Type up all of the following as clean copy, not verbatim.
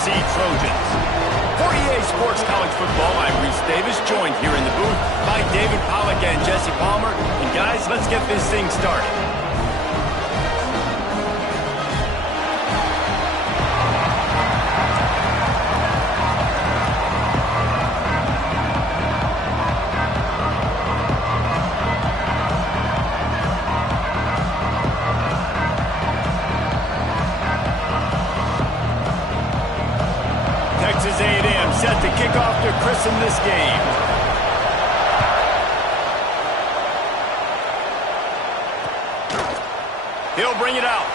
USC Trojans. For EA Sports College Football, I'm Reese Davis, joined here in the booth by David Pollack and Jesse Palmer. And guys, let's get this thing started. Texas A&M set to kick off to christen this game. He'll bring it out.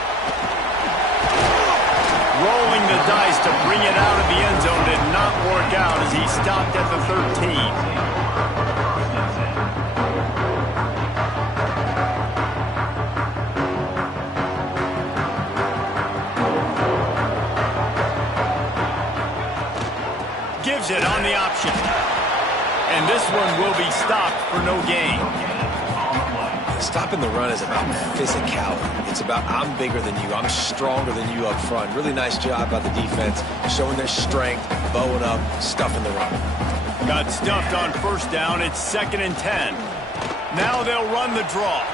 Rolling the dice to bring it out of the end zone did not work out as he stopped at the 13. Gives it on the option. And this one will be stopped for no gain. Stopping the run is about physicality. It's about I'm bigger than you. I'm stronger than you up front. Really nice job by the defense, showing their strength, bowing up, stuffing the run. Got stuffed on first down. It's 2nd and 10. Now they'll run the draw.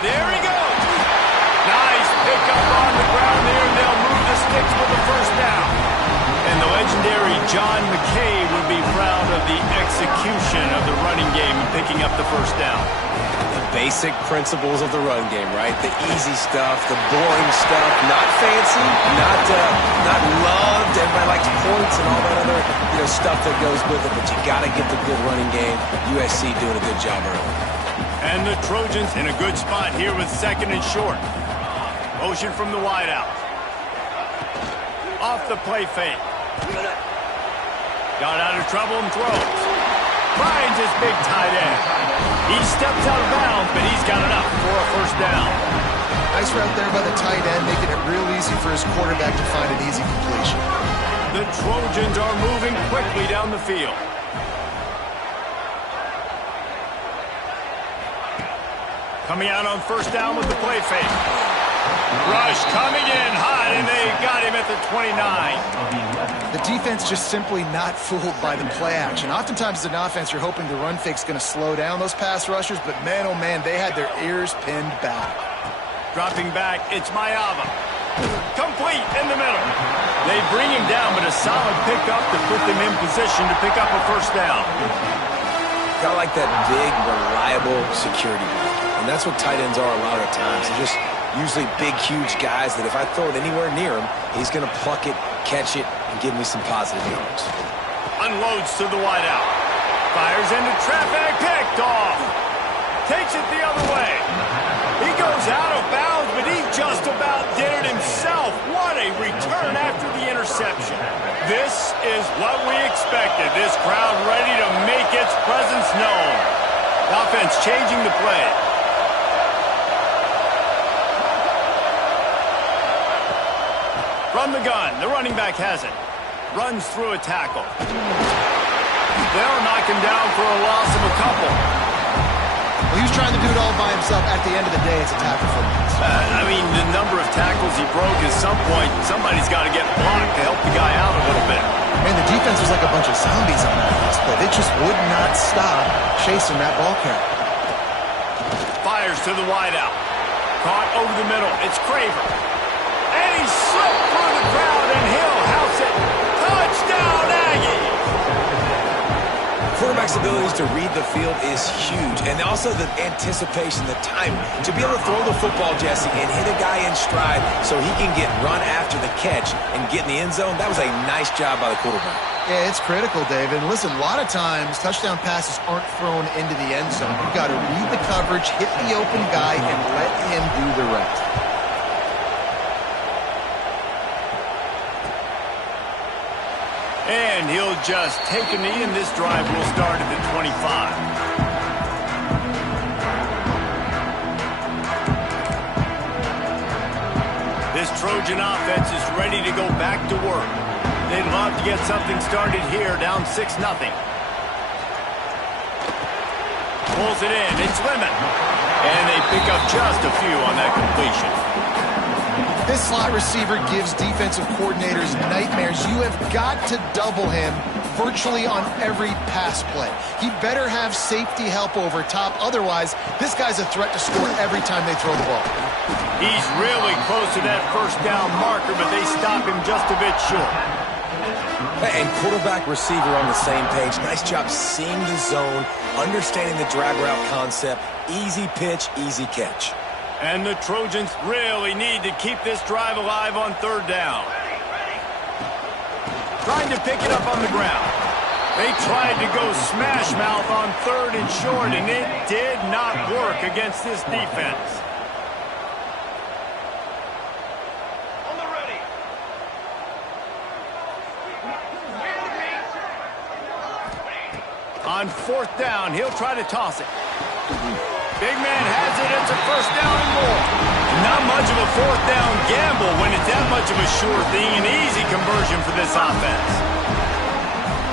There he goes. Nice pickup on the ground there, and they'll move the sticks for the first down. And the legendary John McKay would be proud of the execution of the running game and picking up the first down. The basic principles of the run game, right? The easy stuff, the boring stuff, not fancy, not loved. Everybody likes points and all that other stuff that goes with it, but you got to get the good running game. USC doing a good job early. And the Trojans in a good spot here with 2nd and short. Motion from the wideout. Off the play fake. Got out of trouble and throws. Finds his big tight end. He steps out of bounds, but he's got enough for a first down. Nice route there by the tight end, making it real easy for his quarterback to find an easy completion. The Trojans are moving quickly down the field. Coming out on first down with the play fake. Rush coming in hot, and they got him at the 29. The defense just simply not fooled by the play action. Oftentimes as an offense, you're hoping the run fake's going to slow down those pass rushers, but man, oh man, they had their ears pinned back. Dropping back, it's Ncaa. Complete in the middle. They bring him down, but a solid pickup to put them in position to pick up a first down. Got like that big, reliable security blanket, and that's what tight ends are a lot of the times. They're just usually big, huge guys that if I throw it anywhere near him, he's going to pluck it, catch it, and give me some positive yards. Unloads to the wideout. Fires into traffic, picked off. Takes it the other way. He goes out of bounds, but he just about did it himself. What a return after the interception. This is what we expected. This crowd ready to make its presence known. Offense changing the play. From the gun, the running back has it. Runs through a tackle. They'll knock him down for a loss of a couple. Well, he was trying to do it all by himself. At the end of the day, it's a tackle for loss. I mean, the number of tackles he broke, at some point, somebody's got to get blocked to help the guy out a little bit. Man, the defense was like a bunch of zombies on that last play. They just would not stop chasing that ball carrier. Fires to the wideout. Caught over the middle. It's Craver. And he slipped through the crowd, and he'll house it. Touchdown, Aggies! Quarterback's abilities to read the field is huge, and also the anticipation, the timing. To be able to throw the football, Jesse, and hit a guy in stride so he can get run after the catch and get in the end zone, that was a nice job by the quarterback. Yeah, it's critical, David. And listen, a lot of times, touchdown passes aren't thrown into the end zone. You've got to read the coverage, hit the open guy, and let him do the rest. And he'll just take a knee, and this drive will start at the 25. This Trojan offense is ready to go back to work. They'd love to get something started here, down 6-0. Pulls it in, it's Lemon. And they pick up just a few on that completion. This slot receiver gives defensive coordinators nightmares. You have got to double him virtually on every pass play. He better have safety help over top. Otherwise, this guy's a threat to score every time they throw the ball. He's really close to that first down marker, but they stop him just a bit short. And quarterback receiver on the same page. Nice job seeing the zone, understanding the drag route concept. Easy pitch, easy catch. And the Trojans really need to keep this drive alive on third down. Trying to pick it up on the ground. They tried to go smash mouth on third and short, and it did not work against this defense. On the ready. On fourth down, he'll try to toss it. Big man has it. It's a first down and more. Not much of a fourth down gamble when it's that much of a sure thing. An easy conversion for this offense.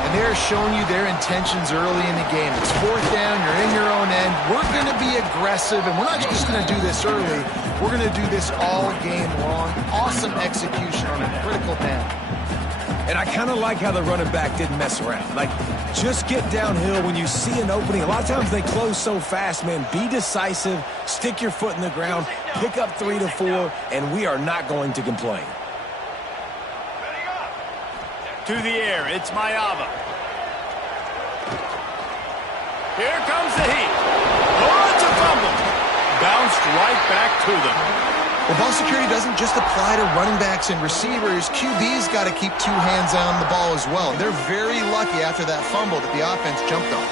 And they're showing you their intentions early in the game. It's fourth down. You're in your own end. We're going to be aggressive, and we're not just going to do this early. We're going to do this all game long. Awesome execution on a critical down. And I kind of like how the running back didn't mess around. Like, just get downhill when you see an opening. A lot of times they close so fast, man. Be decisive, stick your foot in the ground, pick up 3 to 4, and we are not going to complain. To the air, it's Ncaa. Here comes the heat. Oh, it's a fumble. Bounced right back to them. Well, ball security doesn't just apply to running backs and receivers. QB's got to keep 2 hands on the ball as well. And they're very lucky after that fumble that the offense jumped on.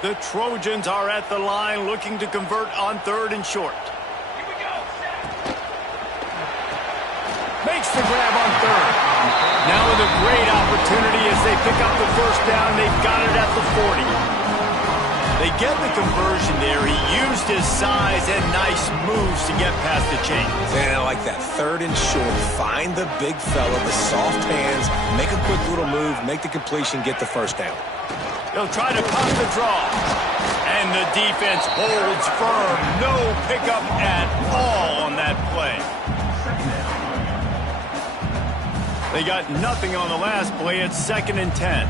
The Trojans are at the line looking to convert on third and short. Here we go. Makes the grab on third. Now with a great opportunity as they pick up the first down. They've got it at the 40. They get the conversion there. He used his size and nice moves to get past the chains. Man, I like that. Third and short. Find the big fella, the soft hands, make a quick little move, make the completion, get the first down. They'll try to pop the draw. And the defense holds firm. No pickup at all on that play. They got nothing on the last play. It's 2nd and 10.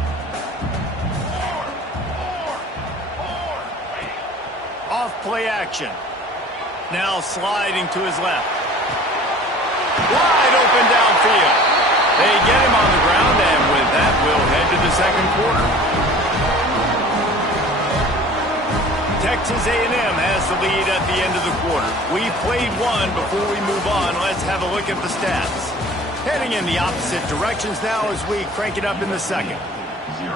Off play action. Now sliding to his left. Wide open downfield. They get him on the ground, and with that, we'll head to the second quarter. Texas A&M has the lead at the end of the quarter. We played one before we move on. Let's have a look at the stats. Heading in the opposite directions now as we crank it up in the second. 0.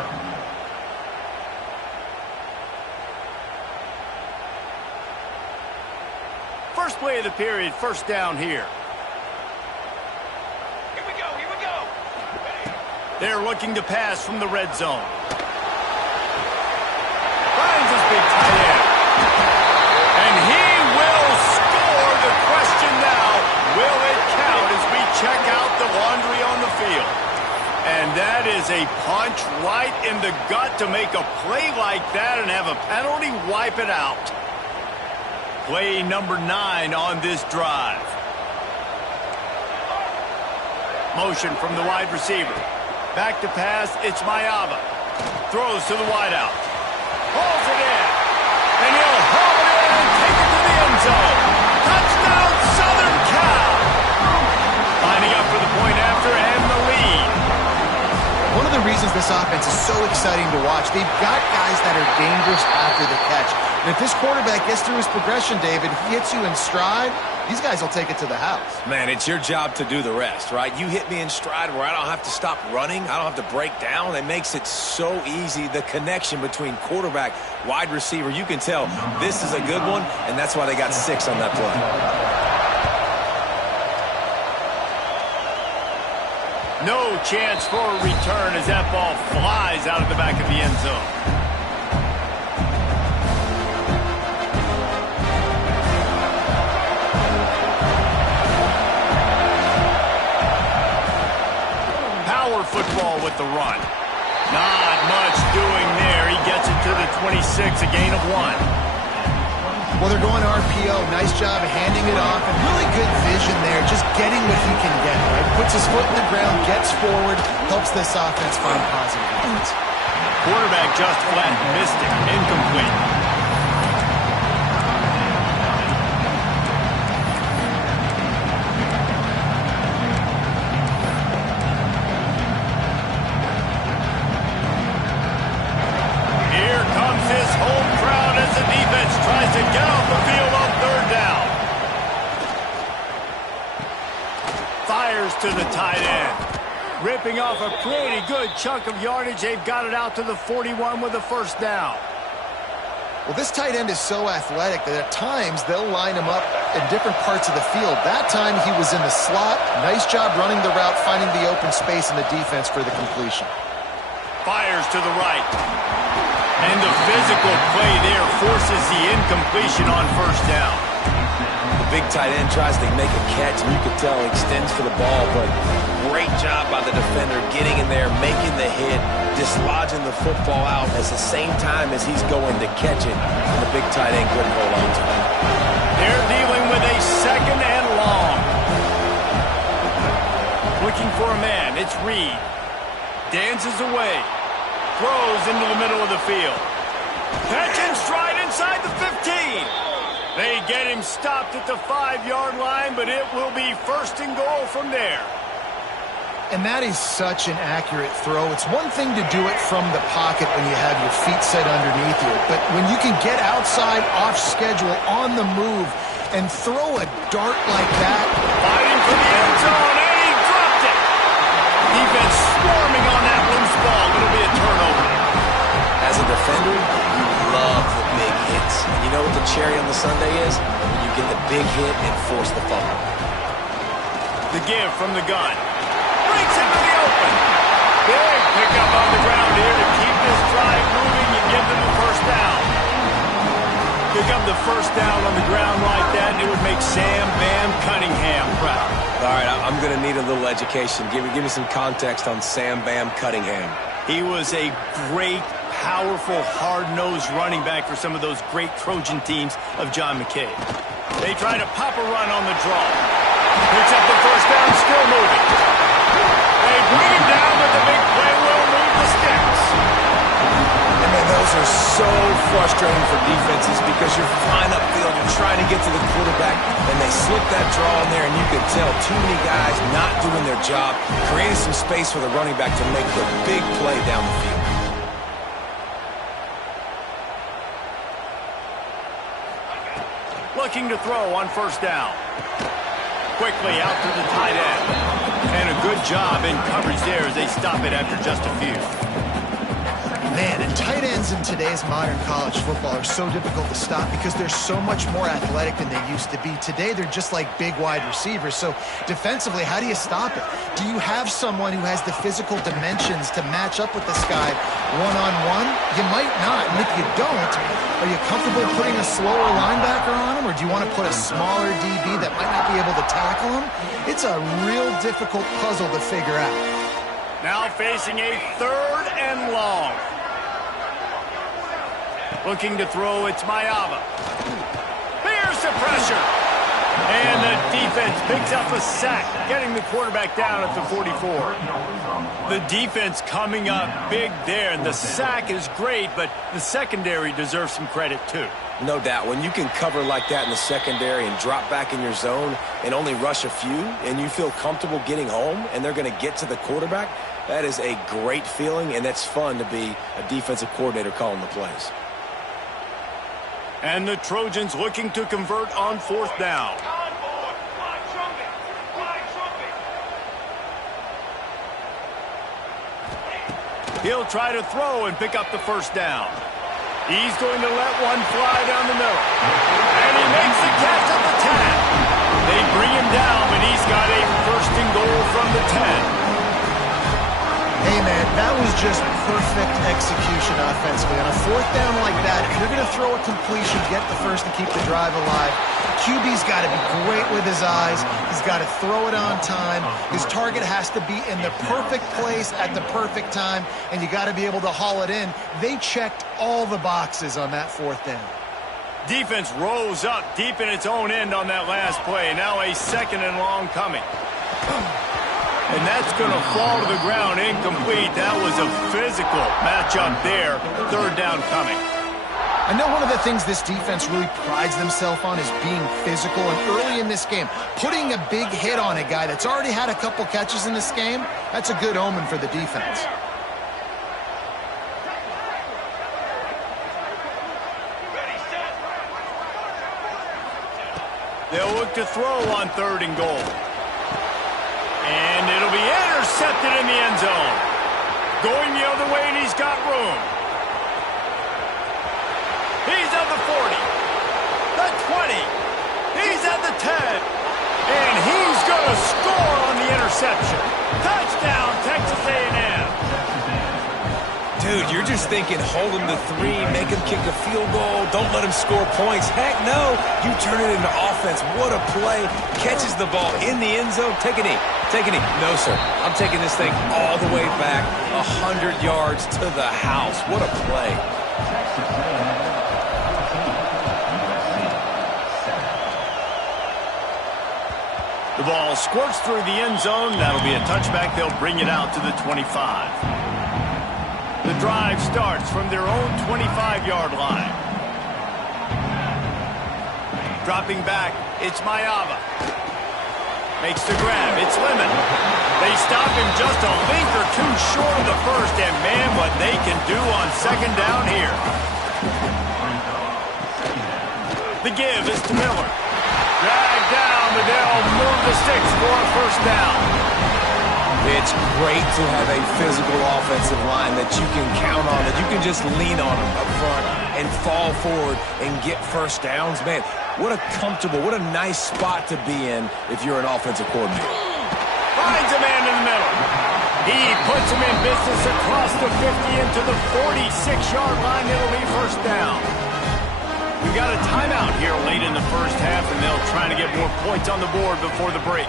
First play of the period, first down here. Here we go. Here we go. Ready. They're looking to pass from the red zone. Finds his big tight end. And he will score. The question now, will it count as we check out the laundry on the field? And that is a punch right in the gut to make a play like that and have a penalty wipe it out. Play number 9 on this drive. Motion from the wide receiver. Back to pass, it's Ncaa. Throws to the wideout. Pulls it in. And he'll haul it in and take it to the end zone. Touchdown, Southern Cal. Lining up for the point after and the lead. One of the reasons this offense is so exciting to watch, they've got guys that are dangerous after the catch. And if this quarterback gets through his progression, David, he hits you in stride, these guys will take it to the house. Man, it's your job to do the rest, right? You hit me in stride where I don't have to stop running. I don't have to break down. It makes it so easy. The connection between quarterback, wide receiver, you can tell this is a good one, and that's why they got 6 on that play. No chance for a return as that ball flies out of the back of the end zone. Power football with the run. Not much doing there. He gets it to the 26, a gain of 1. Well, they're going RPO. Nice job handing it off, and really good vision there, just getting what he can get, right? Puts his foot in the ground, gets forward, helps this offense find positive points. Quarterback just flat missed it. Incomplete. Here comes his home crowd as the defense tries to get off the field on 3rd down. Fires to the tight end. Ripping off a pretty good chunk of yardage. They've got it out to the 41 with a 1st down. Well, this tight end is so athletic that at times they'll line him up in different parts of the field. That time he was in the slot. Nice job running the route, finding the open space in the defense for the completion. Fires to the right. And the physical play there forces the incompletion on 1st down. The big tight end tries to make a catch, and you can tell he extends for the ball, but great job by the defender getting in there, making the hit, dislodging the football out at the same time as he's going to catch it, and the big tight end couldn't hold on to it. They're dealing with a 2nd and long. Looking for a man. It's Reed. Dances away. Throws into the middle of the field. Catch and stride inside the 15. They get him stopped at the 5-yard line, but it will be 1st and goal from there. And that is such an accurate throw. It's one thing to do it from the pocket when you have your feet set underneath you, but when you can get outside, off schedule, on the move, and throw a dart like that. Fighting for the end zone, and he dropped it. Defense swarming on that loose ball. It'll be a turnover. As a defender, you love the big hits. And you know what the cherry on the sundae is? When you get the big hit and force the fumble. The give from the gun. Breaks into the open. Big pickup on the ground here to keep this drive moving. You give them the 1st down. Pick up the 1st down on the ground like that, and it would make Sam Bam Cunningham proud. All right, I'm going to need a little education. Give me some context on Sam Bam Cunningham. He was a great, powerful, hard-nosed running back for some of those great Trojan teams of John McKay. They try to pop a run on the draw. Picks up the 1st down, still moving. They bring him down, but the big play will move the sticks. And man, those are so frustrating for defenses because you're flying upfield, you're trying to get to the quarterback, and they slip that draw in there, and you can tell too many guys not doing their job, creating some space for the running back to make the big play down the field. Looking to throw on 1st down. Quickly out to the tight end. And a good job in coverage there as they stop it after just a few. Man, and tight ends in today's modern college football are so difficult to stop because they're so much more athletic than they used to be. Today, they're just like big wide receivers. So defensively, how do you stop it? Do you have someone who has the physical dimensions to match up with this guy one-on-one? You might not. And if you don't, are you comfortable putting a slower linebacker on him? Or do you want to put a smaller DB that might not be able to tackle him? It's a real difficult puzzle to figure out. Now facing a 3rd and long. Looking to throw, it's Mayava. Here's the pressure. And the defense picks up a sack, getting the quarterback down at the 44. The defense coming up big there, and the sack is great, but the secondary deserves some credit too. No doubt. When you can cover like that in the secondary and drop back in your zone and only rush a few, and you feel comfortable getting home, and they're going to get to the quarterback, that is a great feeling, and that's fun to be a defensive coordinator calling the plays. And the Trojans looking to convert on 4th down. He'll try to throw and pick up the 1st down. He's going to let one fly down the middle. And he makes the catch at the 10. They bring him down, but he's got a 1st and goal from the 10. Hey, man, that was just perfect execution offensively. On a fourth down like that, if you're going to throw a completion, get the first and keep the drive alive. QB's got to be great with his eyes. He's got to throw it on time. His target has to be in the perfect place at the perfect time, and you got to be able to haul it in. They checked all the boxes on that fourth down. Defense rose up deep in its own end on that last play. Now a 2nd and long coming. And that's going to fall to the ground incomplete. That was a physical matchup there. 3rd down coming. I know one of the things this defense really prides themselves on is being physical. And early in this game, putting a big hit on a guy that's already had a couple catches in this game, that's a good omen for the defense. They'll look to throw on 3rd and goal. And it'll be intercepted in the end zone. Going the other way, and he's got room. He's at the 40, the 20. He's at the 10. And he's going to score on the interception. Touchdown, Texas A&M. Dude, you're just thinking, hold him to 3, make him kick a field goal, don't let him score points. Heck no, you turn it into offense. What a play. Catches the ball in the end zone. Take a knee. Take a knee. No, sir. I'm taking this thing all the way back 100 yards to the house. What a play. The ball squirts through the end zone. That'll be a touchback. They'll bring it out to the 25. The drive starts from their own 25-yard line. Dropping back, it's Ncaa. Makes the grab, it's Lemon. They stop him just a link or two short of the first, and man, what they can do on 2nd down here. The give is to Miller. Dragged down, but they'll move the sticks for a 1st down. It's great to have a physical offensive line that you can count on, that you can just lean on them up front and fall forward and get 1st downs. Man, what a comfortable, what a nice spot to be in if you're an offensive coordinator. Finds a man in the middle. He puts him in business across the 50 into the 46-yard line. It'll be 1st down. We got a timeout here late in the 1st half, and they'll try to get more points on the board before the break.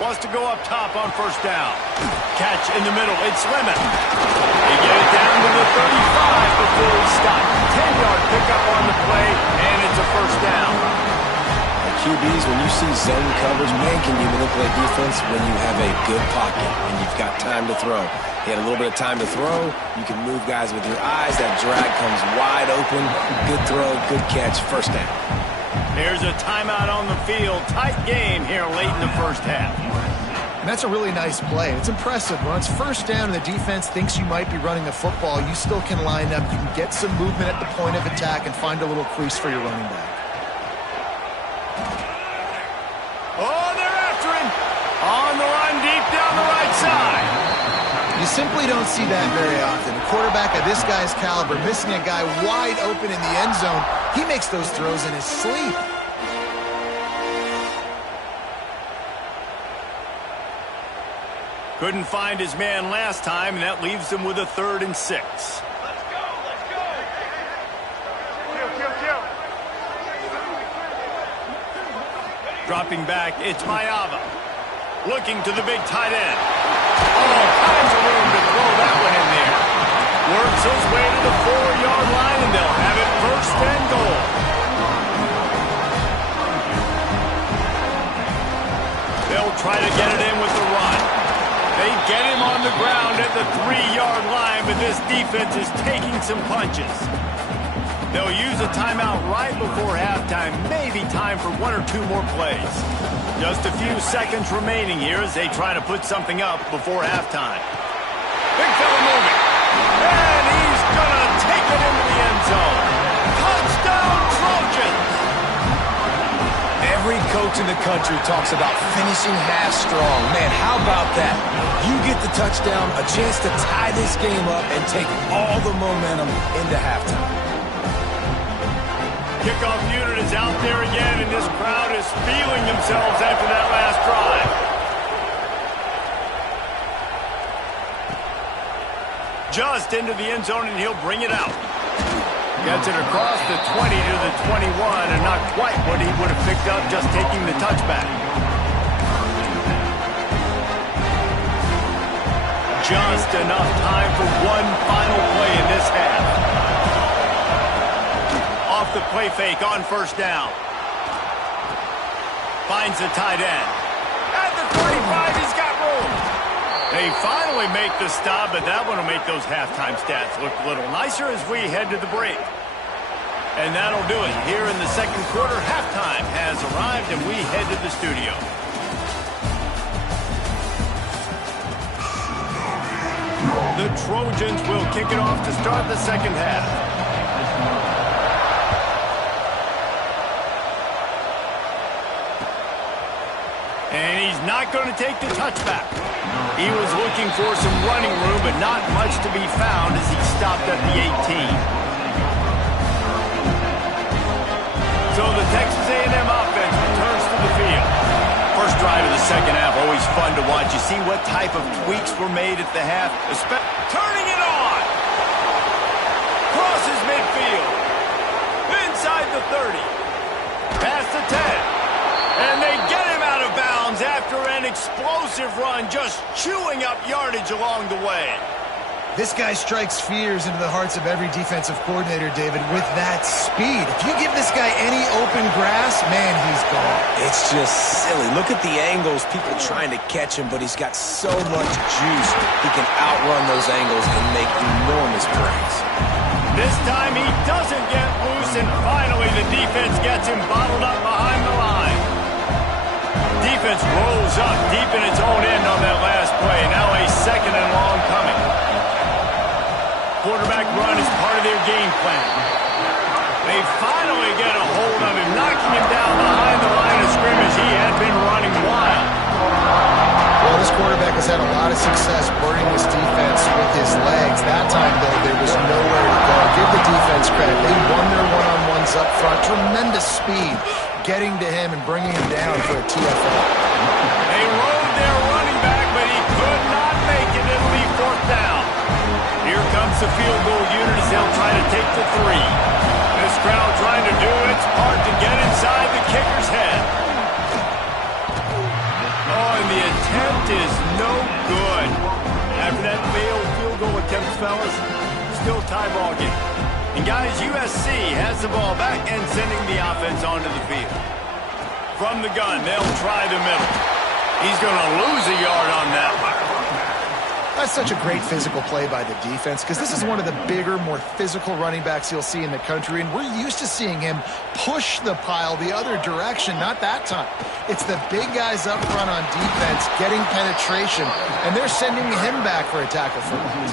Wants to go up top on 1st down. Catch in the middle. It's Lemon. They get it down to the 35 before he stops. 10-yard pickup on the play, and it's a 1st down. QBs, when you see zone coverage, man, can you manipulate defense when you have a good pocket and you've got time to throw. He had a little bit of time to throw. You can move guys with your eyes. That drag comes wide open. Good throw, good catch, 1st down. There's a timeout on the field. Tight game here late in the 1st half. And that's a really nice play. It's impressive. When it's 1st down and the defense thinks you might be running the football, you still can line up. You can get some movement at the point of attack and find a little crease for your running back. Oh, they're after him. On the run deep down the right side. You simply don't see that very often. A quarterback of this guy's caliber missing a guy wide open in the end zone. He makes those throws in his sleep. Couldn't find his man last time, and that leaves him with a 3rd and 6. Let's go, let's go. Dropping back, it's Ncaa. Looking to the big tight end. All kinds of room to throw that one in there. Works his way to the 4-yard line, and they'll have it 1st and goal. They'll try to get it in with the run. They get him on the ground at the 3-yard line, but this defense is taking some punches. They'll use a timeout right before halftime, maybe time for 1 or 2 more plays. Just a few seconds remaining here as they try to put something up before halftime. Big fella moving. And he's going to take it into the end zone. Touchdown, Trojans! Every coach in the country talks about finishing half strong. Man, how about that? You get the touchdown, a chance to tie this game up and take all the momentum into halftime. Kickoff unit is out there again, and this crowd is feeling themselves after that last drive. Just into the end zone, and he'll bring it out. Gets it across the 20 to the 21, and not quite what he would have picked up just taking the touchback. Just enough time for one final play in this half. Off the play fake on first down. Finds the tight end. At the 35, he's got room. They finally make the stop, but that one will make those halftime stats look a little nicer as we head to the break. And that'll do it. Here in the second quarter, halftime has arrived, and we head to the studio. The Trojans will kick it off to start the second half. And he's not going to take the touchback. He was looking for some running room, but not much to be found as he stopped at the 18. So the Texas A&M offense returns to the field. First drive of the second half, always fun to watch. You see what type of tweaks were made at the half. Turning it on. Crosses midfield. Inside the 30. Past the 10. And they get him out of bounds after an explosive run, just chewing up yardage along the way. This guy strikes fears into the hearts of every defensive coordinator, David, with that speed. If you give this guy any open grass, man, he's gone. It's just silly. Look at the angles, people trying to catch him, but he's got so much juice. He can outrun those angles and make enormous plays. This time he doesn't get loose, and finally the defense gets him bottled up behind the line. Defense rolls up deep in its own end on that last play. Now a second and long coming. Quarterback run is part of their game plan. They finally get a hold of him, knocking him down behind the line of scrimmage. He had been running wild. Well, this quarterback has had a lot of success burning this defense with his legs. That time, though, there was nowhere to go. Give the defense credit. They won their one-on-ones up front. Tremendous speed getting to him and bringing him down for a TFL. They rode their running back, but he could not make it. It'll be fourth down. Here comes the field goal unit as they'll try to take the 3. This crowd trying to do its part to get inside the kicker's head. Oh, and the attempt is no good. After that failed field goal attempt, fellas, still tie ball game. And guys, USC has the ball back and sending the offense onto the field. From the gun, they'll try the middle. He's going to lose a yard on that one. That's such a great physical play by the defense because this is one of the bigger, more physical running backs you'll see in the country, and we're used to seeing him push the pile the other direction. Not that time. It's the big guys up front on defense getting penetration, and they're sending him back for a tackle for loss.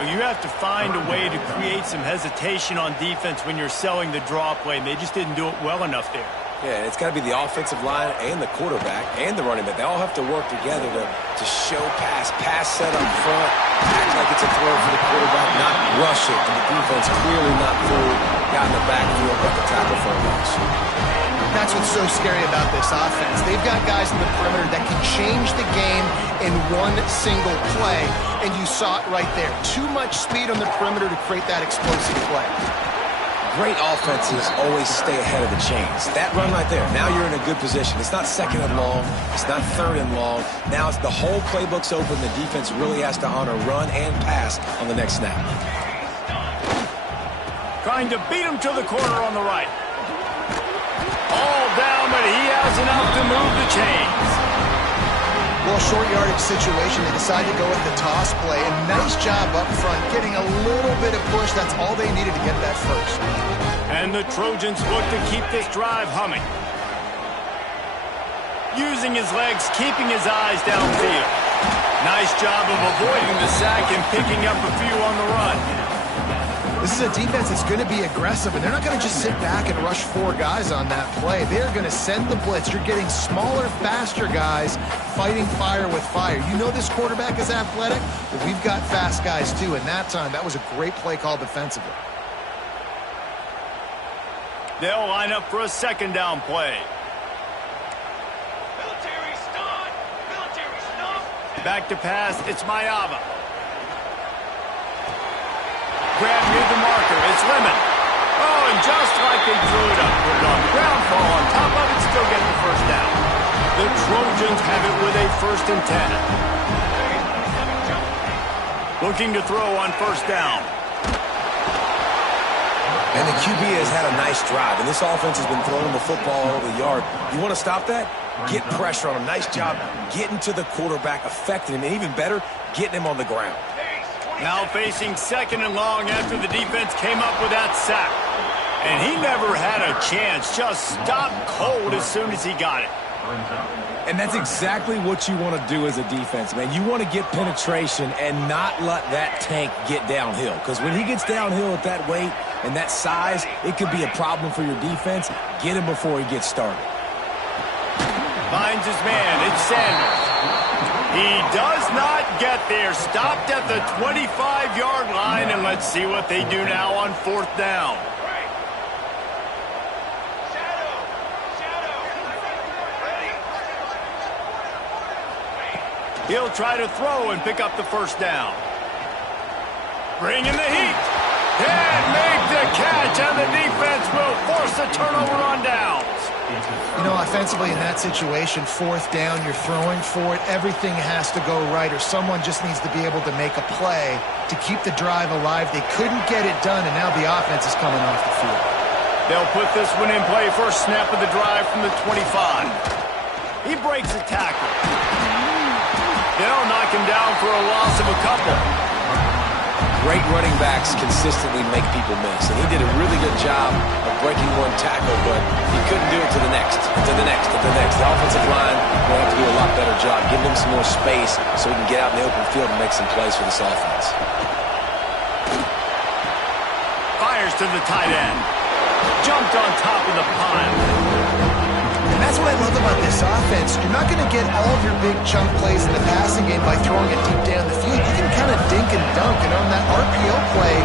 Well, you have to find a way to create some hesitation on defense when you're selling the draw play, and they just didn't do it well enough there. Yeah, it's got to be the offensive line and the quarterback and the running back. They all have to work together to show pass set up front, act like it's a throw for the quarterback, not rush it. And the defense clearly not fully got in the backfield, but the tackle for a loss. That's what's so scary about this offense. They've got guys in the perimeter that can change the game in one single play, and you saw it right there. Too much speed on the perimeter to create that explosive play. Great offenses always stay ahead of the chains. That run right there, now you're in a good position. It's not second and long. It's not third and long. Now it's the whole playbook's open. The defense really has to honor run and pass on the next snap. Trying to beat him to the corner on the right. All down, but he has enough to move the chains. Well, short yardage situation, they decide to go with the toss play. And nice job up front, getting a little bit of push. That's all they needed to get that first. And the Trojans look to keep this drive humming. Using his legs, keeping his eyes downfield. Nice job of avoiding the sack and picking up a few on the run. This is a defense that's going to be aggressive, and they're not going to just sit back and rush 4 guys on that play. They're going to send the blitz. You're getting smaller, faster guys fighting fire with fire. You know this quarterback is athletic, but we've got fast guys too, and that time, that was a great play call defensively. They'll line up for a second down play. Military stunt! Military stunt! Back to pass, it's Ncaa. grabbed near the marker. It's Lemon. Oh, and just like they drew it up, put it on the ground, fall on top of it, still get the first down. The Trojans have it with a 1st and 10. Looking to throw on 1st down. And the QB has had a nice drive, and this offense has been throwing the football all over the yard. You want to stop that? Get pressure on him. Nice job getting to the quarterback, affecting him, and even better, getting him on the ground. Now facing 2nd and long after the defense came up with that sack. And he never had a chance, just stopped cold as soon as he got it. And that's exactly what you want to do as a defense, man. You want to get penetration and not let that tank get downhill. Because when he gets downhill at that weight and that size, it could be a problem for your defense. Get him before he gets started. Finds his man. It's Sanders. He does not get there. Stopped at the 25-yard line, and let's see what they do now on 4th down. He'll try to throw and pick up the 1st down. Bring in the heat. And make the catch, and the defense will force the turnover on downs. You know, offensively in that situation, 4th down, you're throwing for it. Everything has to go right, or someone just needs to be able to make a play to keep the drive alive. They couldn't get it done, and now the offense is coming off the field. They'll put this one in play. First snap of the drive from the 25. He breaks a tackle. They'll knock him down for a loss of a couple. Great running backs consistently make people miss, and he did a really good job of breaking one tackle, but he couldn't do it to the next, to the next, to the next. The offensive line will have to do a lot better job, giving him some more space so he can get out in the open field and make some plays for this offense. Fires to the tight end. Jumped on top of the pile. And that's what I love about this offense. You're not going to get all of your big chunk plays in the passing game by throwing it deep down the field. You can kind of dink and dunk, and on that RPO play,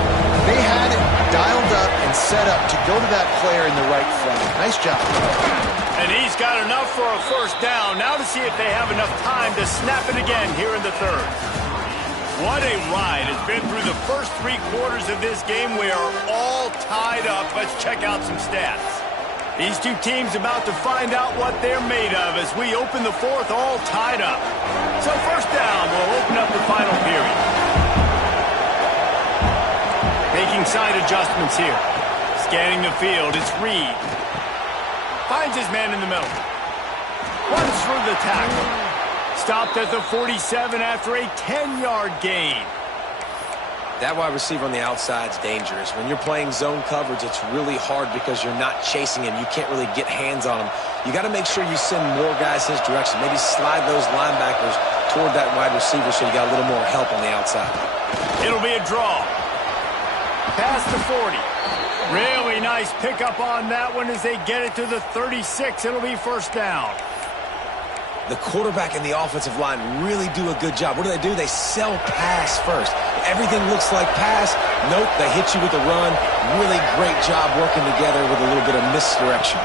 they had it dialed up and set up to go to that player in the right front. Nice job. And he's got enough for a 1st down. Now to see if they have enough time to snap it again here in the 3rd. What a ride. It's been through the first 3 quarters of this game. We are all tied up. Let's check out some stats. These two teams about to find out what they're made of as we open the 4th all tied up. So 1st down will open up the final period. Making side adjustments here. Scanning the field, it's Reed. Finds his man in the middle. Runs through the tackle. Stopped at the 47 after a 10-yard gain. That wide receiver on the outside is dangerous. When you're playing zone coverage, it's really hard because you're not chasing him. You can't really get hands on him. You got to make sure you send more guys his direction. Maybe slide those linebackers toward that wide receiver so you got a little more help on the outside. It'll be a draw. Past the 40. Really nice pickup on that one as they get it to the 36. It'll be 1st down. The quarterback and the offensive line really do a good job. What do? They sell pass first. Everything looks like pass. Nope, they hit you with a run. Really great job working together with a little bit of misdirection.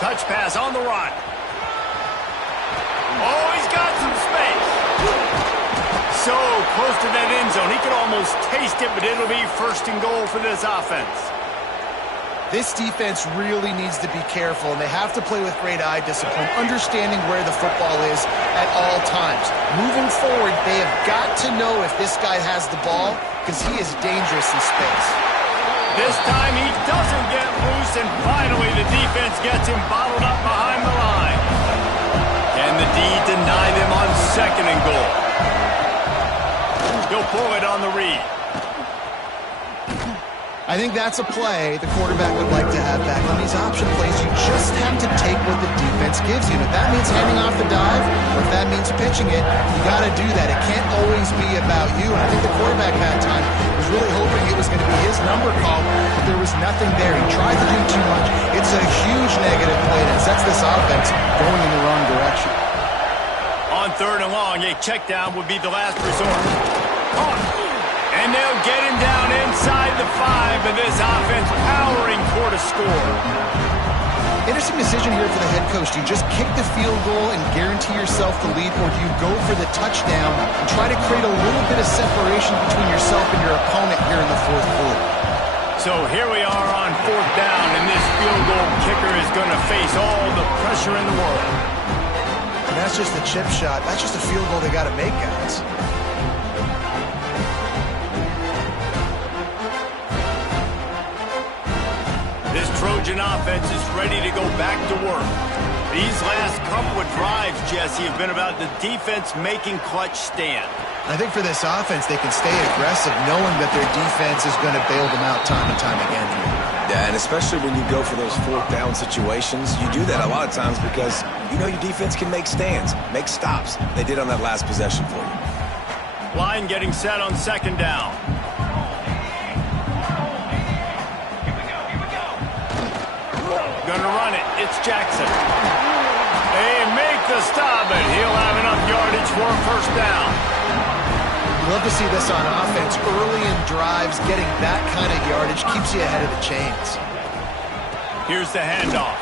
Touch pass on the run. Oh, he's got some space. So close to that end zone. He could almost taste it, but it'll be 1st and goal for this offense. This defense really needs to be careful, and they have to play with great eye discipline, understanding where the football is at all times. Moving forward, they have got to know if this guy has the ball, because he is dangerous in space. This time he doesn't get loose, and finally the defense gets him bottled up behind the line. Can the D deny them on 2nd and goal? He'll pull it on the read. I think that's a play the quarterback would like to have back. On these option plays, you just have to take what the defense gives you. And if that means handing off the dive, or if that means pitching it, you got to do that. It can't always be about you. And I think the quarterback that time was really hoping it was going to be his number call, but there was nothing there. He tried to do too much. It's a huge negative play that sets this offense going in the wrong direction. On 3rd and long, a check down would be the last resort. And they'll get him down inside the 5, and this offense powering toward a score. Interesting decision here for the head coach. Do you just kick the field goal and guarantee yourself the lead, or do you go for the touchdown and try to create a little bit of separation between yourself and your opponent here in the fourth quarter? So here we are on fourth down, and this field goal kicker is going to face all the pressure in the world. And that's just a chip shot. That's just a field goal they got to make, guys. This Trojan offense is ready to go back to work. These last couple of drives, Jesse, have been about the defense making clutch stand. I think for this offense, they can stay aggressive knowing that their defense is going to bail them out time and time again. Yeah, and especially when you go for those fourth down situations, you do that a lot of times because you know your defense can make stands, make stops. They did on that last possession for you. Line getting set on second down. Gonna run it. It's Jackson. They make the stop, and he'll have enough yardage for a first down. Love to see this on offense. Early in drives, getting that kind of yardage keeps you ahead of the chains. Here's the handoff.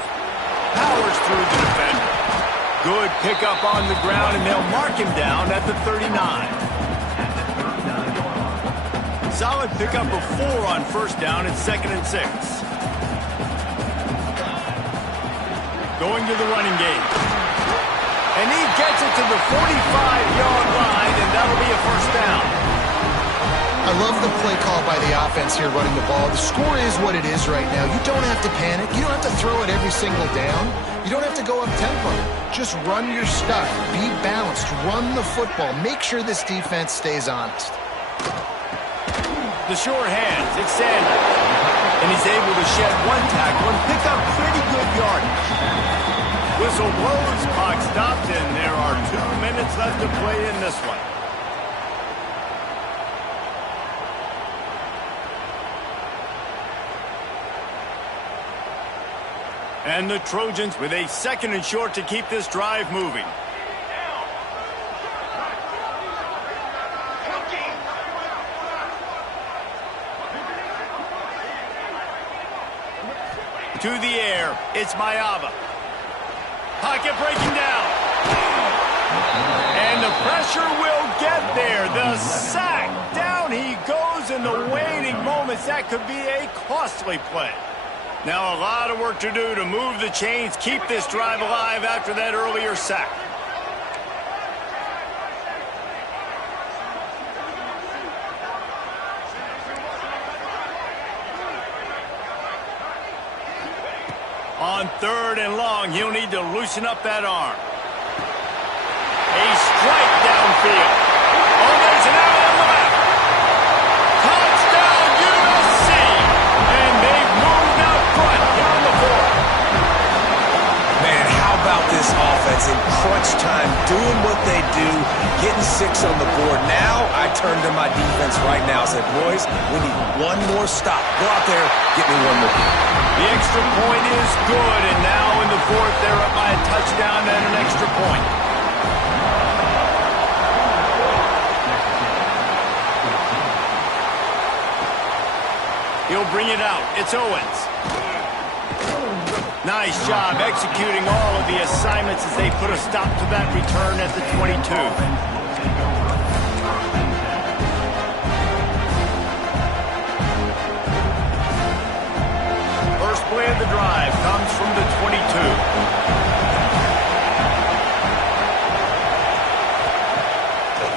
Powers through the defender. Good pickup on the ground, and they'll mark him down at the 39. Solid pickup of 4 on first down. It's 2nd and 6. Going to the running game. And he gets it to the 45-yard line, and that'll be a first down. I love the play call by the offense here running the ball. The score is what it is right now. You don't have to panic. You don't have to throw it every single down. You don't have to go up tempo. Just run your stuff. Be balanced. Run the football. Make sure this defense stays honest. The sure hands. It's Sanders. And he's able to shed one tackle and pick up pretty good yardage. Whistle blows, clock stopped, and there are 2 minutes left to play in this one. And the Trojans with a 2nd and short to keep this drive moving. To the air, it's Ncaa. Pocket breaking down. And the pressure will get there. The sack. Down he goes in the waiting moments. That could be a costly play. Now a lot of work to do to move the chains, keep this drive alive after that earlier sack. On 3rd and long, he'll need to loosen up that arm. A strike downfield. Oh, there's an out on the left. Touchdown, USC! And they've moved out front here in the 4th. Man, how about this offense in crunch time, doing what they do, getting 6 on the board. Now I turn to my defense right now and say, boys, we need one more stop. Go out there, get me one more. The extra point is good, and now in the 4th, they're up by a touchdown and an extra point. He'll bring it out. It's Owens. Nice job executing all of the assignments as they put a stop to that return at the 22. Play of the drive comes from the 22.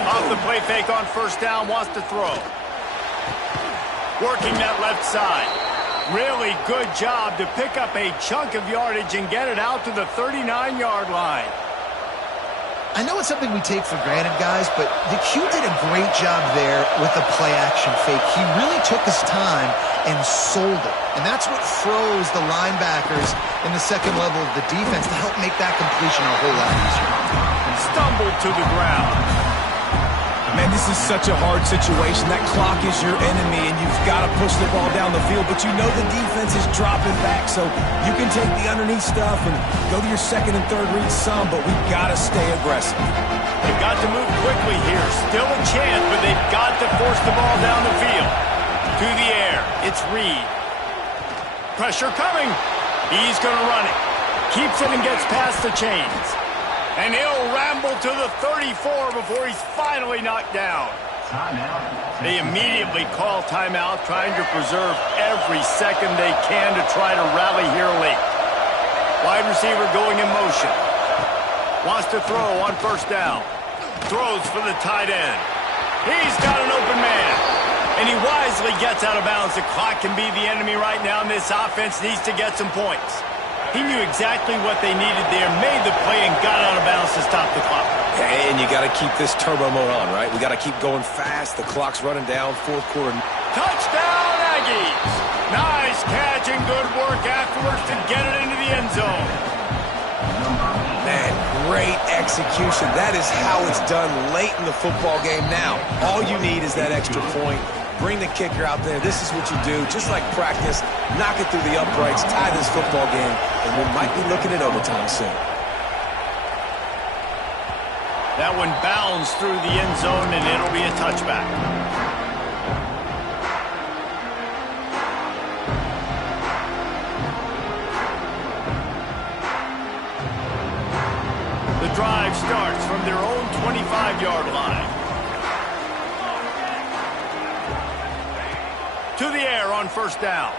Off the play fake on first down, wants to throw. Working that left side. Really good job to pick up a chunk of yardage and get it out to the 39-yard line. I know it's something we take for granted, guys, but the Q did a great job there with the play-action fake. He really took his time and sold it. And that's what froze the linebackers in the second level of the defense to help make that completion a whole lot easier. Stumbled to the ground. Man, this is such a hard situation. That clock is your enemy, and you've got to push the ball down the field, but you know the defense is dropping back, so you can take the underneath stuff and go to your 2nd and 3rd read some, but we've got to stay aggressive. They've got to move quickly here. Still a chance, but they've got to force the ball down the field. To the air, it's Reed. Pressure coming. He's going to run it. Keeps it and gets past the chains. And he'll ramble to the 34 before he's finally knocked down. They immediately call timeout, trying to preserve every second they can to try to rally here late. Wide receiver going in motion. Wants to throw on first down. Throws for the tight end. He's got an open man. And he wisely gets out of bounds. The clock can be the enemy right now, and this offense needs to get some points. He knew exactly what they needed there, made the play, and got out of bounds to stop the clock. And you got to keep this turbo mode on, right? We got to keep going fast. The clock's running down. Fourth quarter. Touchdown, Aggies! Nice catch and good work afterwards to get it into the end zone. Man, great execution. That is how it's done late in the football game now. All you need is that extra point. Bring the kicker out there. This is what you do. Just like practice, knock it through the uprights, tie this football game, and we might be looking at overtime soon. That one bounds through the end zone, and it'll be a touchback. The drive starts from their own 25-yard line. To the air on first down.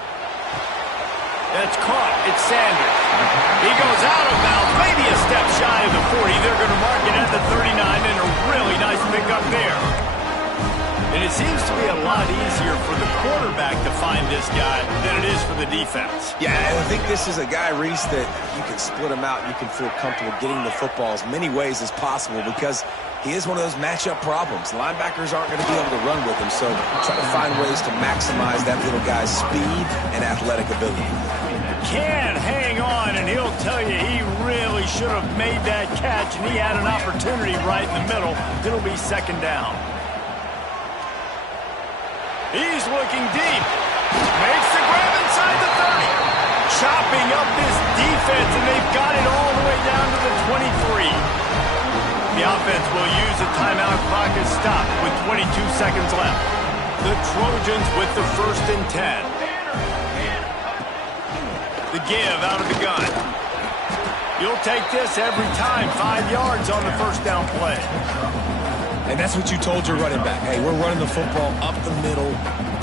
That's caught. It's Sanders. He goes out of bounds, maybe a step shy of the 40. They're going to mark it at the 39, and a really nice pickup there. And it seems to be a lot easier for the quarterback to find this guy than it is for the defense. Yeah, I think this is a guy, Reese, that you can split him out. You can feel comfortable getting the football as many ways as possible because he is one of those matchup problems. Linebackers aren't going to be able to run with him, so try to find ways to maximize that little guy's speed and athletic ability. Can't hang on, and he'll tell you he really should have made that catch, and he had an opportunity right in the middle. It'll be second down. He's looking deep. Makes the grab inside the 30. Chopping up this defense, and they've got it all the way down to the 23. The offense will use a timeout. Clock is stopped with 22 seconds left. The Trojans with the 1st and 10. The give out of the gun. You'll take this every time. 5 yards on the first down play. And that's what you told your running back. Hey, we're running the football up the middle.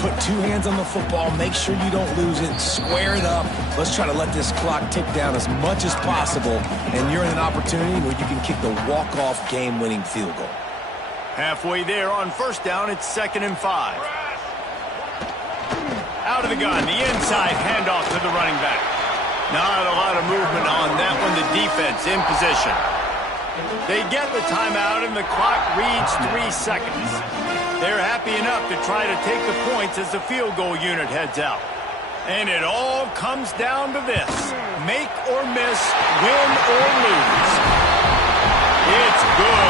Put 2 hands on the football. Make sure you don't lose it. Square it up. Let's try to let this clock tick down as much as possible. And you're in an opportunity where you can kick the walk-off game-winning field goal. Halfway there on first down, it's 2nd and 5. Out of the gun, the inside handoff to the running back. Not a lot of movement on that one. The defense in position. They get the timeout, and the clock reads 3 seconds. They're happy enough to try to take the points as the field goal unit heads out. And it all comes down to this. Make or miss, win or lose. It's good.